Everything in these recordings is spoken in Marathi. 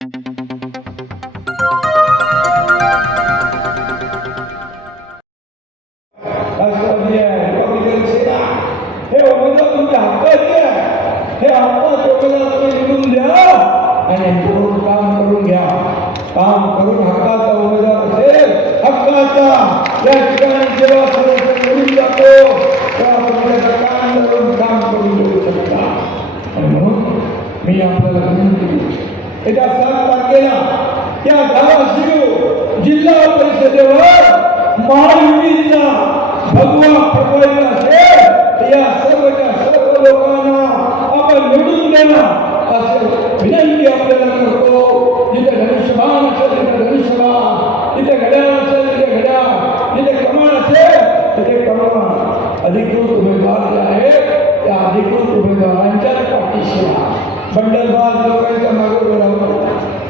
राष्ट्रवादी आहे, रिपब्लिकन सेना, हे उमेदवार तुमच्या हक्काचे आहे. हे हक्काचे उमेदवार तुम्ही निवडून द्या आणि करून काम करून घ्या. काम करून हक्काचा उमेदवार असेल, हक्काचा या ठिकाणी जेव्हा सदस्य निवडून जातो तेव्हा तुमच्या काम करून काम करून देऊ शकता. आणि म्हणून मी आपल्याला विनंती करतो, येत्या 7 तारखेला त्या धाराशिव जिल्हा परिषदेवर महायुतीचा भगवा फडकवायचा असेल तर या सर्व लोकांना आपण निवडून देणार असे विनंती आपल्याला करतो. जिथे धनुष्यबाण असेल तिथे धनुष्यबाण, जिथे घड्याळ असेल तिथे घड्याळ, जिथे कमळ असेल तिथे कमळ. अधिकृत उमेदवार जे आहे त्या अधिकृत उमेदवारांच्याच पाठीशी बंडलबाज लोकांच्या मागे राहू.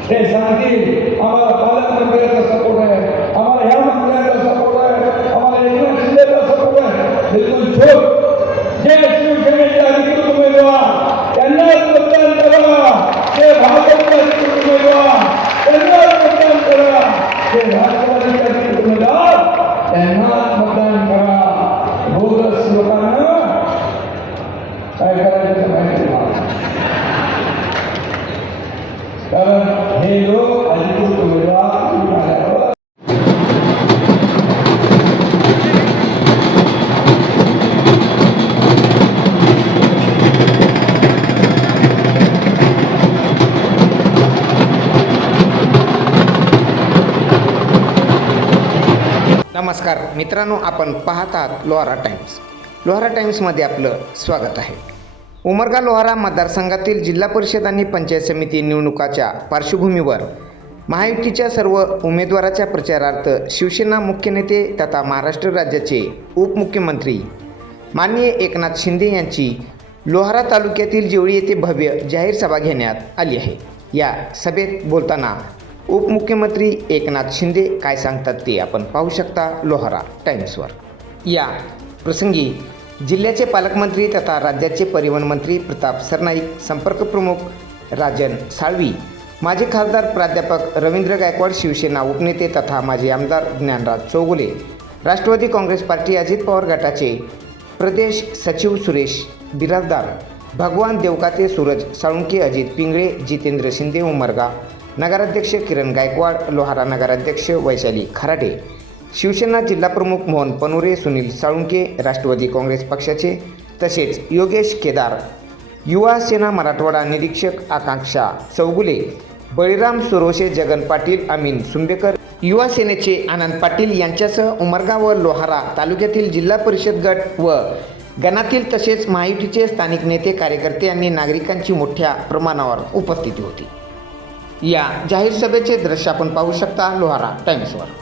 हे सांगतील आम्हाला पालकमंत्र्याचा सपोर्ट आहे, आम्हाला ह्या मंत्र्याचा सपोर्ट आहे, आम्हाला एकनाथ शिंदेचा सपोर्ट आहे. बिलकुल छोट जे शिवसेनेचे अधिकृत उमेदवार त्यांनाच मतदान करा, जे भाजपचे अधिकृत उमेदवार त्यांनाच मतदान करा, जे राष्ट्रवादीचे अधिकृत उमेदवार त्यांनाच मतदान करा. बोगस लोकांना काय करायचं माहिती नाही, कारण हे लोक अधिकृत उमेदवार निवडून आल्यावर नमस्कार मित्रांनो, आपण पाहत आहात लोहारा टाइम्स. लोहारा टाइम्समध्ये आपलं स्वागत आहे. उमरगा लोहारा मतदारसंघातील जिल्हा परिषद आणि पंचायत समिती निवडणुकाच्या पार्श्वभूमीवर महायुतीच्या सर्व उमेदवाराच्या प्रचारार्थ शिवसेना मुख्य नेते तथा महाराष्ट्र राज्याचे उपमुख्यमंत्री माननीय एकनाथ शिंदे यांची लोहारा तालुक्यातील जेवळी येथे भव्य जाहीर सभा घेण्यात आली आहे. या सभेत बोलताना उपमुख्यमंत्री एकनाथ शिंदे काय सांगतात ते आपण पाहू शकता लोहारा टाइम्सवर. या प्रसंगी जिल्ह्याचे पालकमंत्री तथा राज्याचे परिवहन मंत्री प्रताप सरनाईक, संपर्क प्रमुख राजन साळवी, माजी खासदार प्राध्यापक रवींद्र गायकवाड, शिवसेना उपनेते तथा माजी आमदार ज्ञानराज चौगुले, राष्ट्रवादी काँग्रेस पार्टी अजित पवार गटाचे प्रदेश सचिव सुरेश बिराजदार, भगवान देवकाते, सूरज साळुंके, अजित पिंगळे, जितेंद्र शिंदे उमरगा, नगराध्यक्ष किरण गायकवाड, लोहारा नगराध्यक्ष वैशाली खराडे, शिवसेना जिल्हाप्रमुख मोहन पनुरे, सुनील साळुंके, राष्ट्रवादी काँग्रेस पक्षाचे तसेच योगेश केदार, युवा सेना मराठवाडा निरीक्षक आकांक्षा चौगुले, बळीराम सुरोशे, जगन पाटील, अमीन सुंबेकर, युवा सेनेचे आनंद पाटील यांच्यासह उमरगा व लोहारा तालुक्यातील जिल्हा परिषद गट व गणातील तसेच महायुतीचे स्थानिक नेते, कार्यकर्ते आणि नागरिकांची मोठ्या प्रमाणावर उपस्थिती होती. या जाहीर सभेचे दृश्य आपण पाहू शकता लोहारा टाइम्सवर.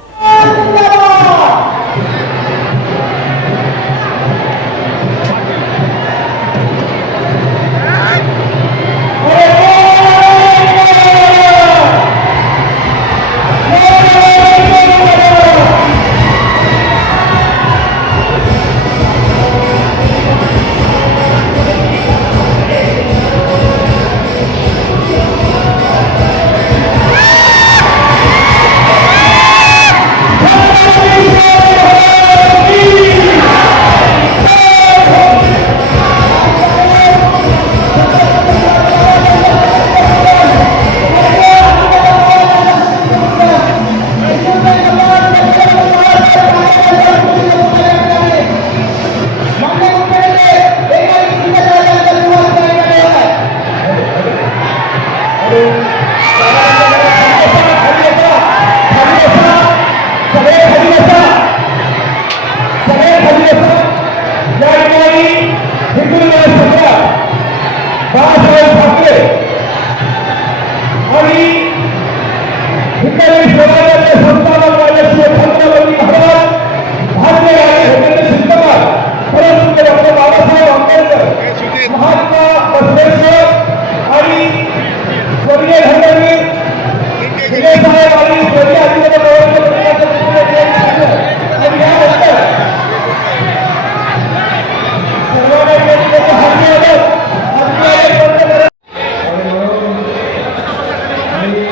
आणि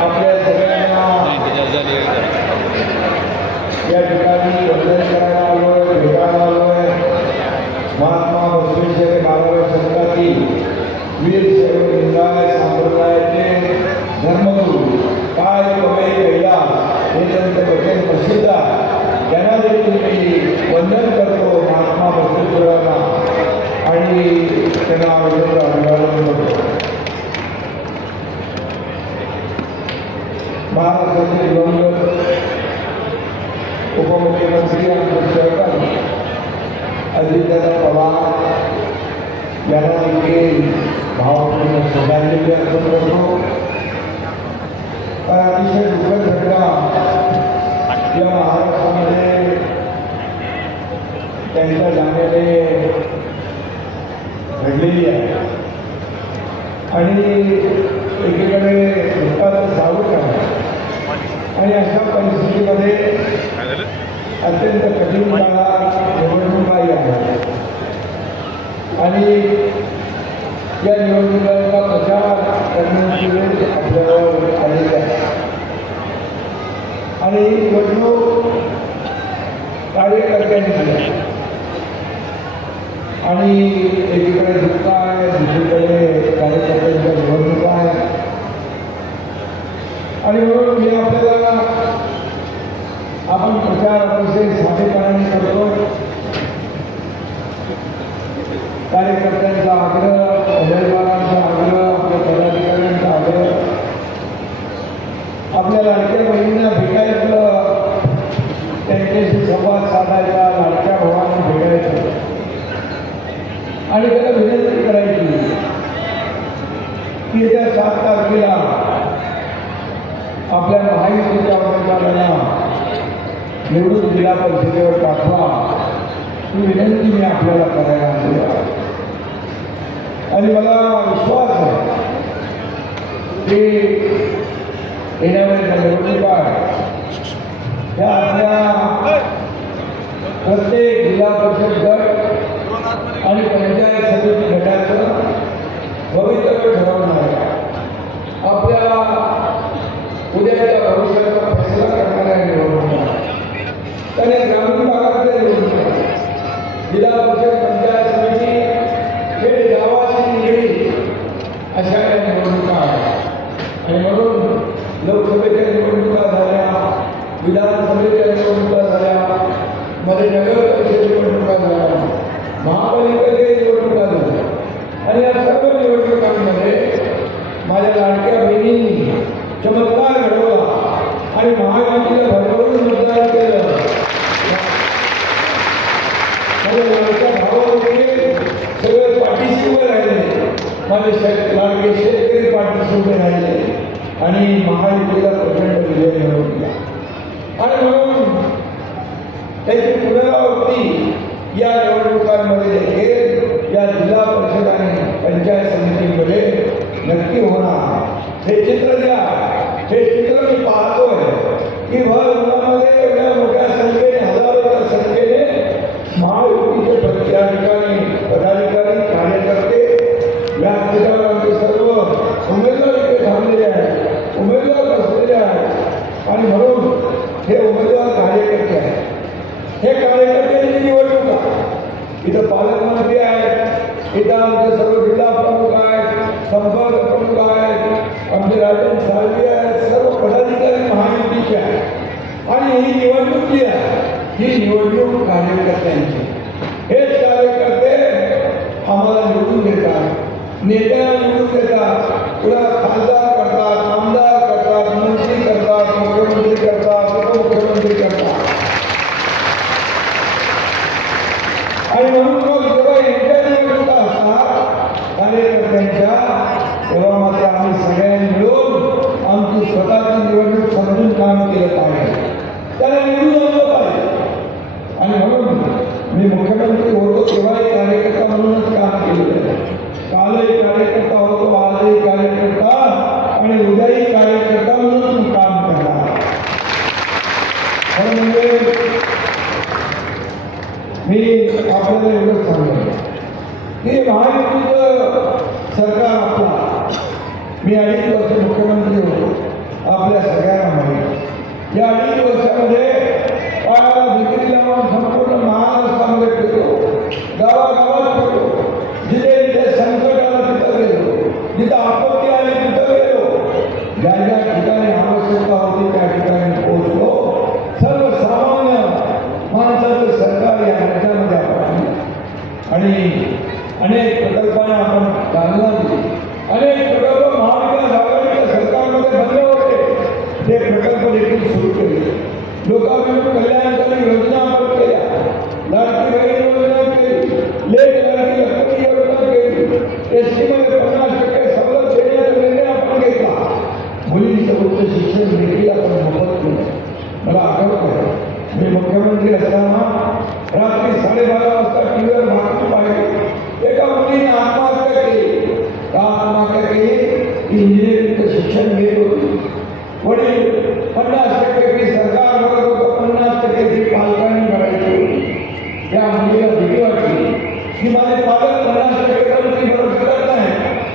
आपल्या सगळ्यांना या ठिकाणी वंदन करायला आलोय, भेटायला आलोय. महात्मा बसवेश्वर बाराव्या शतकातील वीर शैव लिंगायत संप्रदायाचे धर्मगुरू काय कवय कैलास हे त्यांचं वचन प्रसिद्ध आहे. त्यांना देखील मी वंदन करतो महात्मा बसवेश्वरांना आणि त्यांना अभिवादन करतो. महाराष्ट्राचे दिवंगत उपमुख्यमंत्री आमचे सरकार अजितदादा पवार यांना देखील भावपूर्ण श्रद्धांजली अर्पण करतो. अतिशय दुःखद घटना या महाराष्ट्रामध्ये त्यांच्या जाण्याने घडलेली आहे आणि एकीकडे दुःखाचं सावट आहे आणि अशा परिस्थितीमध्ये अत्यंत कठीण काळात निवडणुकाही आहे आणि या निवडणुकांचा प्रचार करण्याची वेळ आपल्यावर आलेली आहे आणि निवडणूक कार्यकर्त्यांची आहे आणि एकीकडे दुःख आहे, दुसरीकडे कार्यकर्त्यांच्या निवडणुका आहे आणि म्हणून मी आपल्याला आपण प्रचार अतिशय साधेपणाने करतो. कार्यकर्त्यांचा आग्रह, उमेदवारांचा आग्रह, आपल्या पदाधिकाऱ्यांचा आग्रह, आपल्या लाडक्या बहिणींना भेटायचं, त्यांच्याशी संवाद साधायचा, लाडक्या भावांना भेटायचं आणि त्याला विनंती करायची की येत्या 7 तारखेला आपल्या महायुतीच्या उमेदवारांना निवडून जिल्हा परिषदेवर पाठवा ही विनंती मी आपल्याला करायला आली आहे. आणि मला विश्वास आहे की येणाऱ्या निवडणुका त्या आपल्या प्रत्येक जिल्हा परिषद गट आणि पंचायत समिती गटाचं भवितव्य ठरवणार आहे. आपल्या उद्याच्या भविष्याचा फैसला करणाऱ्या निवडणुका त्याने ग्रामीण भागातल्या निवडणुका, जिल्हा परिषद, पंचायत समिती हे गावाची निगडीत अशा या निवडणुका आहेत आणि म्हणून लोकसभेच्या निवडणुका झाल्या, विधानसभेच्या निवडणुका झाल्या, मध्ये नगर परिषद निवडणुका झाल्या, महापालिकेच्या निवडणुका झाल्या आणि या सर्व निवडणुकांमध्ये माझ्या लाडक्या बहिणींनी चमत्कार घडवला आणि महायुतीला भरभरून मतदान केलं. माझ्या लाडक्या भावामध्ये सगळे पाठीशी उभे राहिले, माझे लाडके शेतकरी पाठीशी उभे राहिले आणि महायुतीला प्रचंड विजय मिळवून दिला. आणि म्हणून त्याची पुनरावृत्ती या निवडणुकांमध्ये देखील या जिल्हा परिषद आणि पंचायत समितीमध्ये नक्की होणार. हे चित्र द्या, हे चित्र मी पाहतोय की भर उन्हामध्ये एवढ्या मोठ्या संख्येने, हजारोच्या संख्येने महायुतीचे या ठिकाणी पदाधिकारी, कार्यकर्ते या ठिकाणी आमचे सर्व उमेदवार इथे थांबलेले आहेत, उमेदवार बसलेले आहेत आणि म्हणून हे उमेदवार कार्यकर्ते आहेत. हे कार्यकर्त्यांची निवडणूक आहे. इथं पालकमंत्री आहेत, इथं आमचे सर्व जिल्हा प्रमुख आहेत, संपर्क प्रमुख आहेत, आमचे राजन साळवी आहेत, सर्व पदाधिकारी महायुतीचे आहेत आणि ही निवडणूक जी आहे ही निवडणूक कार्यकर्त्यांची. हेच कार्यकर्ते आम्हाला निवडून देतात, नेत्यांना निवडून देतात, पुन्हा खासदार करतात, आमदार करतात, मंत्री करतात, मुख्यमंत्री करतात, उपमुख्यमंत्री करतात. आणि म्हणून मग जेव्हा यांच्या निवडणुका असतात कार्यकर्त्यांच्या, तेव्हा मात्र आम्ही सगळ्यांनी मिळून आमची स्वतःची निवडणूक समजून काम केलं पाहिजे, त्याला निवडून आणलं पाहिजे. आणि म्हणून मी मुख्यमंत्री होतो तेव्हाही कार्यकर्ता म्हणूनच काम केलेलं आहे. कालही कार्यकर्ता होतो, आजही कार्यकर्ता वर्ष मुख्यमंत्री होतो आपल्या सगळ्यांना माहिती. या 2.5 वर्षामध्ये पायाला विक्री लावून संपूर्ण महाराष्ट्रामध्ये फिरलो, गावागावात फिरलो, जिथे जिथे संकट आलं तिथं गेलो, जिथं आपत्ती आली तिथं गेलो, ज्या ज्या ठिकाणी आवश्यकता होती त्या ठिकाणी पोहोचलो. सर्वसामान्य माणसाचं सरकार या राज्यामध्ये आपण आहे आणि अनेक प्रकल्पांना आपण चालना दिली. अनेक प्रकल्प महाविकास आघाडीच्या सरकारमध्ये बंद होते, ते प्रकल्प देखील सुरू केले. लोकांविरुद्ध कल्याणकारी योजना आपण केल्या, लाडकी बहीण योजना केली, लेक लाडकी लक्ष्मी योजना केली, एसटी मध्ये 50% सवलत देण्याचा निर्णय आपण घेतला. मुलींचं उच्च शिक्षण देखील आपण मोफत केलं. मला आठवत आहे, मी मुख्यमंत्री असताना रात्री 12:30 वाजता टीव्हीवर बातमी पाहिली, एका मुलीने आत्महत्या केली. का आत्महत्या केली? इंजिनिअरिंगचं शिक्षण घेत होती. वडील 50% फी सरकार भरत होतं, 50% फी पालकांनी भरायची होती. त्या मुलीला भीती वाटली की माझे पालक 50% फी भरू शकत नाही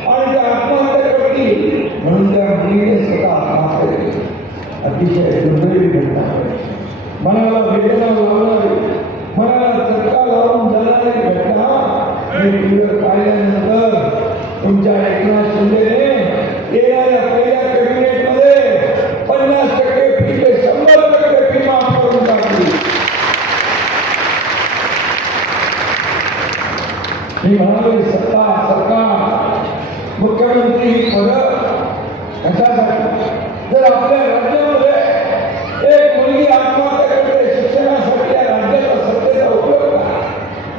आणि त्या आत्महत्या करतील, म्हणून त्या मुलीने स्वतः आत्महत्या केली. अतिशय दुर्दैवी घटना आहे. मनाला वेदना लावणारी, मनाला चटका लावून जाणारी घटना मी टीव्हीवर पाहिल्यानंतर तुमच्या एकनाथ शिंदेने येणाऱ्या पहिल्या कॅबिनेटमध्ये 50% फी ते 100% फी माफ करून टाकली. मी म्हणालो सत्ता सरकार मुख्यमंत्री पद कशासाठी? जर आपल्या राज्यामध्ये एक मुलगी आत्महत्या करते, शिक्षणासाठी या राज्याचा सत्तेचा उपयोग करा.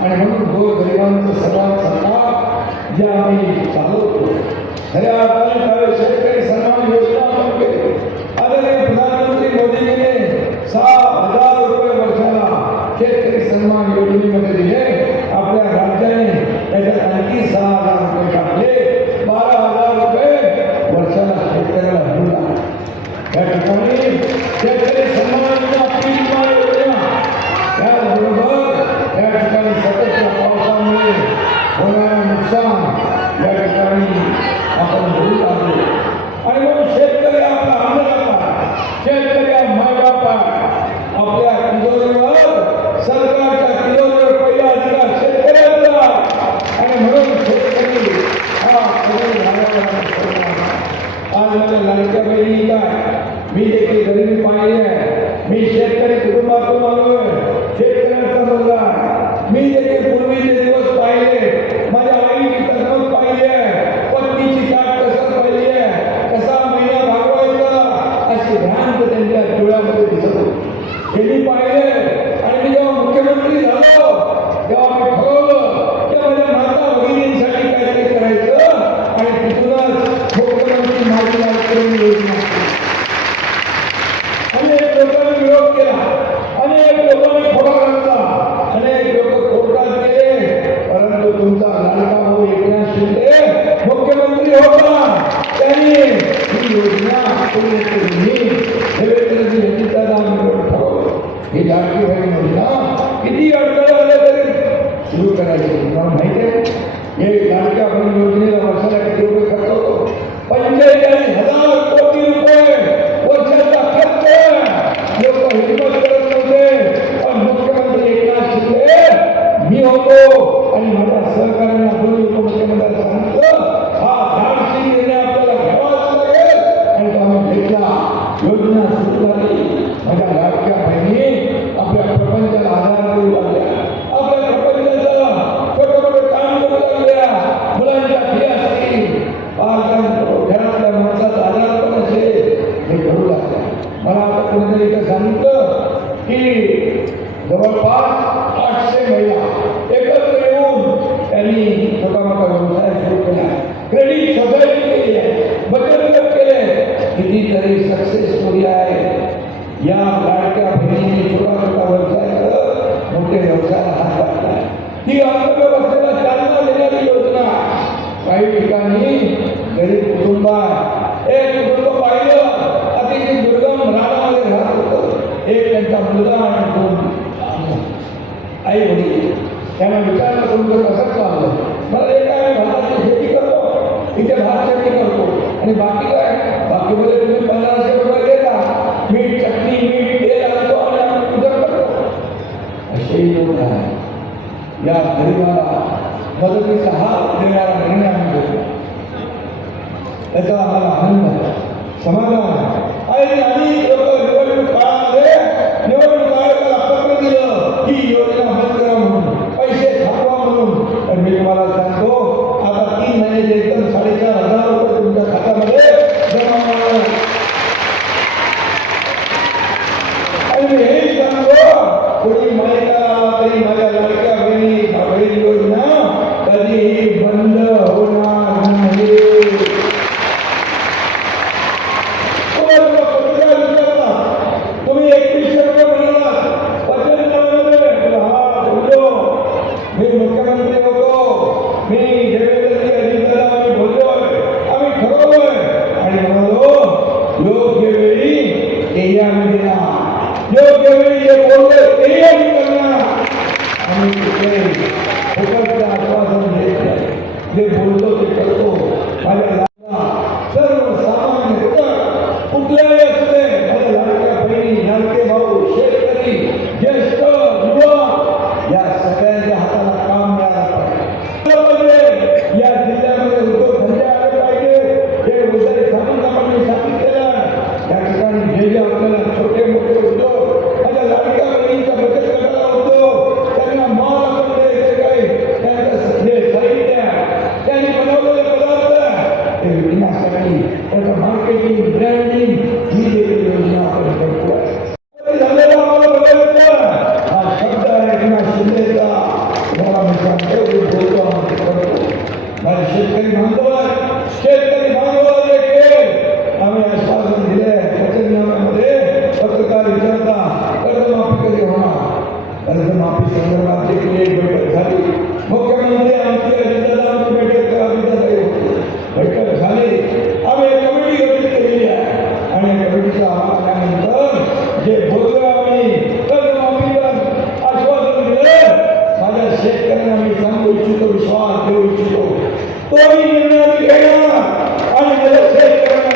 आणि म्हणून गोरगरिबांचं सर्वात सरकार जे आम्ही चालवतो, खऱ्या अर्थाने त्यावेळेस शेतकरी सन्मान योजना आपण केली. आदरणीय प्रधानमंत्री मोदीजीने 6,000 रुपये वर्षाला शेतकरी सन्मान योजनेमध्ये दिले. आपल्या राज्याने त्याच्यात आणखी 6,000 रुपये टाकले, 12,000 रुपये वर्षाला शेतकऱ्याला दिला. त्या ठिकाणी शेतकरी सन्मान योजना, पीक विमा योजना, त्याचबरोबर त्या ठिकाणी सततच्या पावसामुळे होणारे नुकसान या ठिकाणी आपण बोलू लागलो. आणि म्हणून शेतकरी आपला अन्नदाता, शेतकरी हा मायबाप आहे. आपल्या तिजोरीवर, सरकारच्या तिजोरीवर पहिला अधिकार शेतकऱ्याचा. आणि म्हणून शेतकरी हा आज माझ्या लाडक्या बहिणी काय, मी देखील गरिबी पाहिली आहे. मी शेतकरी कुटुंबातून आलोय, शेतकऱ्यांचा मुलगा आहे. मी देखील पूर्वीचे दिवस पाहिले, माझ्या आईची तसमत पाहिली आहे, पत्नीची काट कसर पाहिली आहे, कसा महिना भागवायचा अशी भ्रांत त्यांच्या डोळ्यामध्ये दिसत होती. हे मी पाहिले. आणि मी जेव्हा मुख्यमंत्री झालो तेव्हा मी ठरवलं की माझ्या माता भगिनींसाठी काहीतरी करायचं आणि तिथूनच मुख्यमंत्री माझी लाडकी योजना. अनेक लोकांनी विरोध केला, अनेक लोकांनी खोडा घातला, अनेक लोक कोर्टात गेले, परंतु तुमचा लाडका भाऊ एकनाथ शिंदे मुख्यमंत्री होता. त्यांनी ही योजना पूर्ण केली. देवेंद्रजी अजितदादांनी ठरवलं ही लाडकी बहीण योजना किती अडचण आल्या तरी सुरू करायची. तुम्हाला माहिती आहे हे लाडक्या बहीण योजनेला वर्षाला किती रुपये खर्च होतो? 45,000 कोटी रुपये वर्षाचा खर्च. लोक हिंमत करत नव्हते, पण मुख्यमंत्री एकनाथ शिंदे मी होतो आणि माझ्या सहकार्यांना दोन्ही उपमुख्यमंत्र्यांना सांगितलं हा धाडसी निर्णय आपल्याला घ्यावाच लागेल. आणि तो आम्ही घेतला. योजना सुरू झाली. माझ्या लाडक्या बहिणी आपल्या प्रपंचाला आधार देऊ लागल्या, आपल्या प्रपंचाचं छोटं मोठं काम करू लागल्या. मुलांच्या फी असतील, घरातल्या माणसाचा आधार पण असेल, हे करू लागल्या. मला आता कोणीतरी इथं सांगितलं की जवळपास 800 महिला एकत्र येऊन त्यांनी छोटा मोठा व्यवसाय सुरू केला, क्रेडिट सोसायटी केली आहे, बचत गट केले. कितीतरी सक्सेस स्टोरी आहे. या लाडक्या बहिणींनी छोटा छोटा व्यवसाय करत मोठे व्यवसायाला हात घातला. ही अर्थव्यवस्थेला चालना देणारी योजना. काही ठिकाणी गरीब कुटुंब एक कुटुंब पाहिलं अतिशय दुर्गम रानामध्ये राहत होतं. एक त्यांचा मुलगा आणि 2 आई वडील. त्यांना विचारलं तुमचं कसं चाललं? मला एक आहे भाताची शेती करतो, इथे भात शेती करतो आणि बाकी काय की बोले तुम्ही 1500 रुपये देता, मीठ चटणी मीठ तेल आणतो आणि आम्ही पूजा करतो. असे लोक आहे. या गरिबाला मदतीचा हात देणारा निर्णय आम्ही घेतला. त्याचा आम्हाला आनंद आहे, समाधान आहे. आणि अनेक लोक निवडणूक काळामध्ये निवडणूक आयोगाला पत्र दिलं ही योजना बंद करा म्हणून, पैसे थांबवा म्हणून. तर मी तुम्हाला सांगतो आता 3 महिन्याचे एकदम 4,500 रुपये तुमच्या खात्यामध्ये जमा होणार. आणि मी हेही सांगतो कोणी माहिती तरी माझ्या लाडक्या बहिणी योजना कधीही बंद होणार नाही. तुम्ही 2100 रुपये म्हणाला वचननाम्यामध्ये, हा बोललो मी मुख्यमंत्री होतो, मी देवेंद्रजी अजितदादा आम्ही बोललोय, आम्ही ठरवलोय आणि म्हणालो योग्य वेळी तेही आम्ही देणार, योग्य वेळी जे बोलतोय तेही आम्ही करणार. आम्ही कुठे फुकटचं आश्वासन देत नाही, जे बोलतो ते करतो. माझ्या सर्वसामान्य कुठल्याही असू दे, माझ्या लाडक्या बहिणी लाडके भाऊ शेतकरी ज्येष्ठ युवा या सगळ्यांच्या हाताला काम मिळालं पाहिजे. या जिल्ह्यामध्ये उद्योगधंदे आले पाहिजे. हे उदय सामंतांनी सांगितलेलं या ठिकाणी जे आपल्याला छोटे मोठे उद्योग माझ्या लाडक्या बहिणीच्या बचत गटाला उद्योग त्यांना माल आपण द्यायचे काही त्यांचं जे साहित्य त्यांनी बनवलेले पदार्थ ते विकण्यासाठी त्याचं मार्केटिंग ब्रँडिंग ही देखील योजना आपण करतोय. झालेला आम्हाला बघायचं हा शब्द आहे एकनाथ शिंदेचा, तुम्हाला मी सांगतो बोलतो आम्ही करतो. माझे शेतकरी बांधव देखील आम्ही आश्वासन दिले. वचननाम्यामध्ये पत्रकार विचारता कर्जमाफी कधी होणार, कर्जमाफी संदर्भात देखील एक बैठक झाली. मुख्यमंत्री आमची अजितदादा आमची बैठक बैठक झाली. आम्ही एक कमिटी गठीत केलेली आहे आणि कमिटीच्या आवाहनानंतर जे बोललो आम्ही कर्जमाफीवर आश्वासन दिले, माझ्या शेतकऱ्यांना मी सांगू इच्छितो, विश्वास देऊ इच्छितो, तोही निर्णय मी घेणार आणि माझ्या शेतकऱ्यांना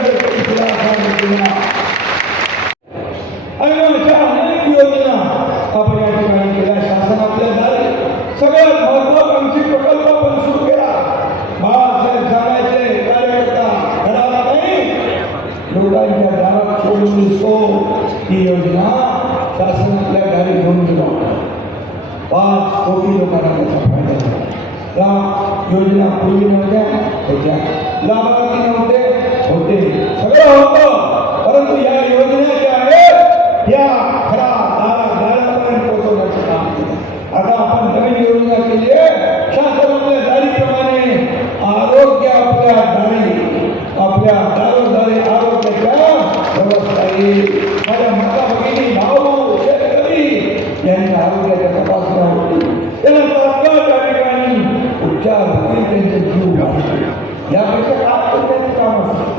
आणि अशा अनेक योजना आपण या ठिकाणी केल्या. शासन आपल्या दारी सगळ्यात महत्वाकांक्षी प्रकल्प आपण सुरू केला. बाळासाहेब सांगायचे कार्यकर्ता घराला नाही लोकांच्या दारात सोडून दिसतो. ही योजना शासन आपल्या दारी घेऊन गेलो. 5 कोटी लोकांना त्याचा फायदा झाला. त्या योजना पूर्वी नव्हत्या, होत्या. लाभार्थी नव्हते, होते. सगळं होतं. परंतु या योजना ज्या आहेत या खरा दारापर्यंत पोहोचवण्याचं काम केलं. आता आपण नवीन योजना केली आहे. शासन आपल्या दारीप्रमाणे आरोग्य आपल्या दारोदारी आरोग्याच्या व्यवस्था येईल. माझ्या माता भगिनी भाऊ शेतकरी यांच्या आरोग्याच्या तपासण्या होतील, त्यांना तात्काळ त्या ठिकाणी उपचार होतील, त्यांचे जीव वाढतील. यापेक्षा काय करण्याचं काम असतं.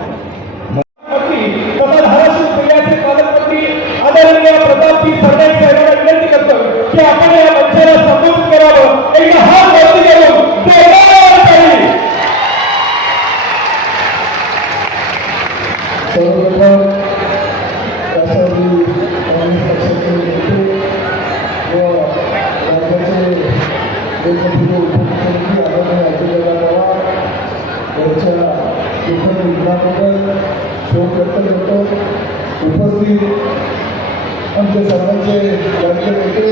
तथा धाराशिव जिल्ह्याचे पालकमंत्री आदरणीय प्रतापजी सरनाईक साहेबांना विनंती करतो की आपण या मंचाला संबोधित करावं. एकदा हात वरती करून सर्वप्रथम राष्ट्रवादी काँग्रेस पक्षाचे नेते व राज्याचे लोकप्रिय उपमुख्यमंत्री आदरणीय अजितदादा पवार यांच्या दुःखद निधनाबद्दल शोक व्यक्त करतो. उपस्थित आमच्या सर्वांचे लाडके नेते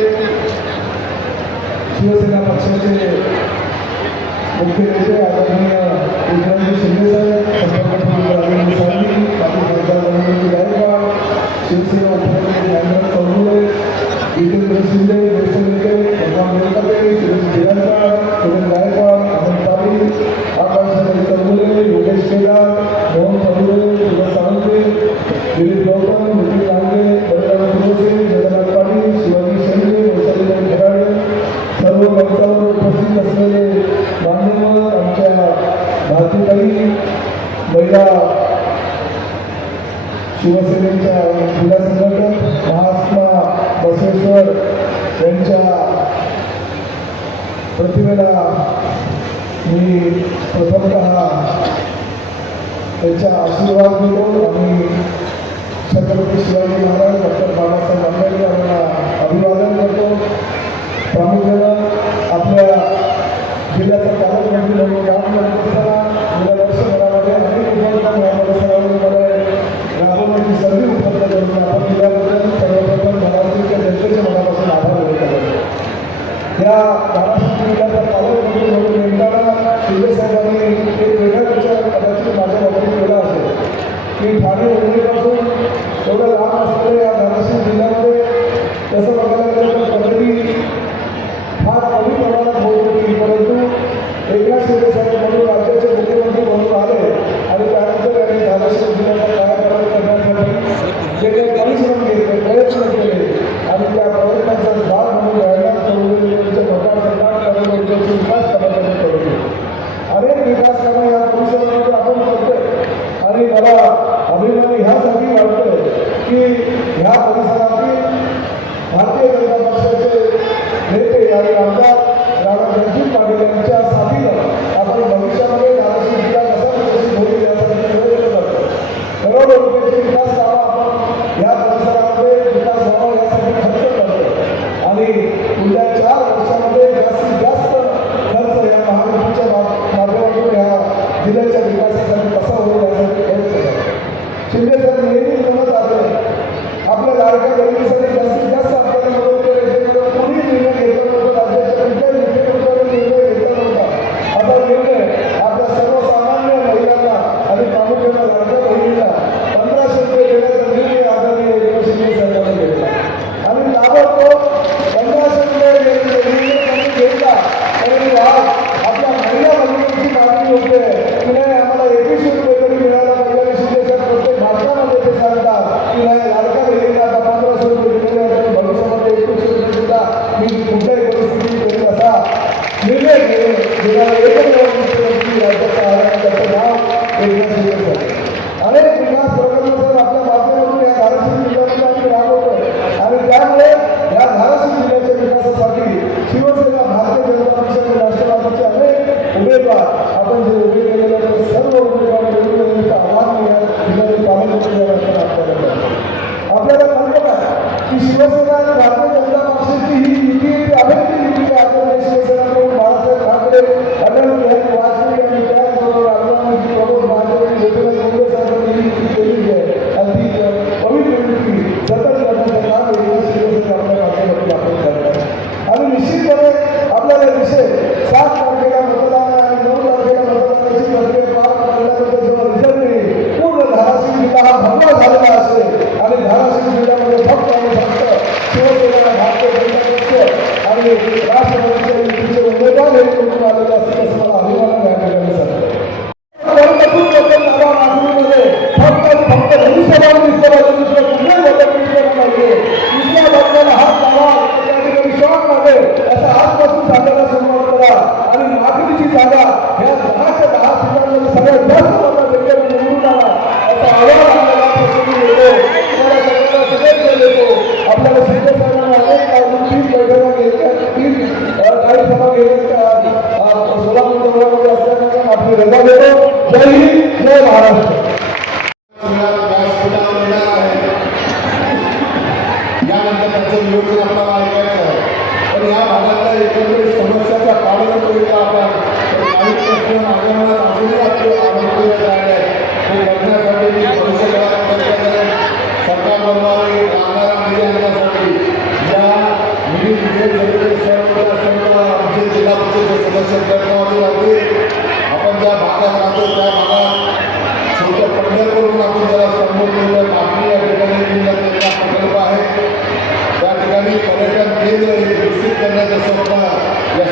शिवसेना पक्षाचे मुख्य नेते आदरणीय एकनाथजी शिंदेसाहेब, संपर्कमंत्री अरविंद सावंत, माजी खासदार रमेशजी गायकवाड, शिवसेना उपनेते ज्ञानराज चौगुले, जितेंद्र शिंदे, ज्येष्ठ नेते भगवान वेंकटे, सुरेश गिरांकर, सुरेश गायकवाड, अमोल तावडी, आकाशवाणी चौगुले, योगेश केदार, मोहन चौगुले, सुरेश सावंते, दिलीप गौतम, नितीन लांगे, बळीराम सुरोसे, जगन्नाथ पाटील, शिवाजी शेंडे, वैशालीताई खराडे, सर्व मंचावर उपस्थित असलेले मान्यवर, आमच्या भारतीताई, महिला शिवसेनेच्या महिला संघटक महात्मा बसवेश्वर यांच्या प्रतिमेला मी प्रथमतः त्यांचा आशीर्वाद घेतो. आम्ही छत्रपती शिवाजी महाराज डॉक्टर बाबासाहेब आंबेडकर यांना अभिवादन करतो. प्रामुख्यानं आपल्या जिल्ह्याचा पालकमंत्री म्हणून काम करत असताना गेल्या वर्षभरामध्ये अनेक उपक्रम या परिसरामध्ये राबवण्याची संधी उपलब्ध करून आपण दिल्याबद्दल सर्वप्रथम धाराशिवच्या जनतेच्या मनापासून आभार व्यक्त करतो. या धाराशिव जिल्ह्याचा पालकमंत्री म्हणून नेमताना शिंदे साहेबांनी एक वेगळा विचार कदाचित माझ्या बाबतीत केला असेल की ठाणे मुंबईपासून एवढं लांब असलेल्या या धाराशिव जिल्ह्यामध्ये तसं बघायला गेलं तर प्रगती फार कमी प्रमाणात होत होती, परंतु एकनाथ शिंदे साहेब म्हणून राज्याचे मुख्यमंत्री म्हणून आले आणि त्यानंतर त्यांनी धाराशिव जिल्ह्याचा कायापालट करण्यासाठी जे काही परिश्रम घेतले, प्रयत्न केले आणि त्या प्रयत्नाचा भाग म्हणून रायनाथ चौधरीच्या मतदारसंघात विकास करण्यासाठी ठरवले. अनेक विकास कामं या परिसरामध्ये आपण करतोय आणि मला अभिमान ह्यासाठी वाटतोय की ह्या परिसरातील भारतीय जनता पक्षाचे नेते आणि आमदार राणा रणजित पाटील यांच्या साथीनं आपण भविष्यामध्ये धाराशिव जिल्हा कसा विकसित होईल यासाठी प्रयत्न करतो. करोडो रुपयाची विकास कामं आपण या परिसरामध्ये विकास व्हावा यासाठी खर्च करतो आणि पुढल्या 4 वर्षामध्ये जास्तीत जास्त खर्च या महायुतीच्या माध्यमातून या जिल्ह्याच्या विकासासाठी कसा होईल यासाठी प्रयत्न करतो. शिंदे साहेब नेहमीच म्हणत आले आपल्या लाडक्या बहिणीसाठी जास्तीत जास्त आपल्याला मदत करायची, कोणी निर्णय घेतला नव्हता, राज्याच्या कुठल्याही मुख्यमंत्र्यांनी निर्णय घेतला नव्हता. आता निर्णय आपल्या सर्वसामान्य महिलांना आणि प्रामुख्याने लाडक्या बहिणींना 1500 रुपये देण्याचा निर्णय आदरणीय एकनाथ शिंदे साहेबांनी घेतला आणि ताबडतोब 1500 रुपये निर्णय घेतला. आणि आज आपल्या महिला भगिनींची मागणी होते की नाही आम्हाला 2100 रुपये तरी मिळायला पाहिजे आणि शिंदे साहेब प्रत्येक भाषणामध्ये ते सांगतात की नाही लाडक्या बहिणींना आता 1500 रुपये दिलेले आहेत, भविष्यामध्ये 2100 रुपये सुद्धा मी कुठल्याही परिस्थितीत करील असा निर्णय घेऊन गेल्या एकमेव मुख्यमंत्री राज्याचा आहे त्याचं नाव एकनाथ शिंदे साहेब. अनेक विकास प्रकल्प सर आपल्या माध्यमातून या धाराशिव जिल्ह्यामध्ये आम्ही राबवतोय आणि त्यामुळे या धाराशिव जिल्ह्याच्या विकासासाठी शिवसेना, भारतीय जनता पक्ष आणि राष्ट्रवादीचे अनेक उमेदवार आपण जे उभे केलेले आहेत सर्व उमेदवार निवडून येण्याचं आव्हान या जिल्ह्याचे पालकमंत्री आपल्याला कल्पना आहे की शिवसेना आणि भारतीय जनता पक्षाची ही युती अभेद्य युती आदरणीय शिवसेनाकडून बाळासाहेब ठाकरे, अटल बिहारी वाजपेयी आणि त्याचबरोबर राजमाजी प्रमोद महाजन, एकनाथ शिंदे साहेबांनी ही युती केलेली आहे आणि ती पवित्र युती जतन करण्याचं काम एकनाथ शिंदे साहेब आपल्या माध्यमातून आपण करतात. आणि निश्चितपणे आपल्याला विषय 7 तारखेला मतदान आणि 9 तारखेला मतदानाची प्रक्रिया पार पडल्यानंतर जेव्हा रिझल्ट येईल पूर्ण धाराशिव जिल्हा हा भगवा झालेला असेल आणि धाराशिव जिल्ह्यामध्ये फक्त आणि फक्त शिवसेना, भारतीय जनता पक्ष आणि राष्ट्रवादीच्या युतीचे उमेदवार हे निवडून आलेले असतील असं मला अभिमान या ठिकाणी सांगतो. फक्त हिंदुस्थान दुसऱ्या कुठल्याही बदल पाहिजे दुसऱ्या बदलाला हात लावा त्या ठिकाणी शॉक लागेल असं आजपासून सांगायला सुरुवात करा आणि मागणीची जागा ह्या 10च्या 10 सीटांमध्ये सगळ्यात जास्त मतं निवडून आला असं आव्हान आपल्याला प्रसंगी येतो. तुम्हाला सगळ्यांना शुभेच्छा देतो. आपल्याला शिंदे साहेबांना अनेक 3 बैठका घेतल्या, 3 काही सभा घेतल्या सोलापूर जवळमध्ये असल्याने आपली रजा देतो. जय हिंद, जय महाराष्ट्र. यानंतर त्याचं नियोजन आपल्याला ऐकायचं आहे. पण या भागातल्या एकंदरीत समस्याच्या पाठबळावर आपण काही प्रश्न माझ्या मनात अजूनही आपले आरोग्य झाले हे करण्यासाठी सरकार बनवावे लागणारा निधी आणण्यासाठी या निधी सर्व आमचे जिल्हा परिषदेचे सदस्य प्रयत्नामध्ये लागतील. आपण ज्या भागात राहतो त्या भागात छोट्या पंढर करून आपण ज्याला संबोधलेलं मागणी या ठिकाणी जिल्ह्यात प्रकल्प आहे त्या ठिकाणी पर्यटन केंद्र हे विकसित करण्याचं स्वप्न या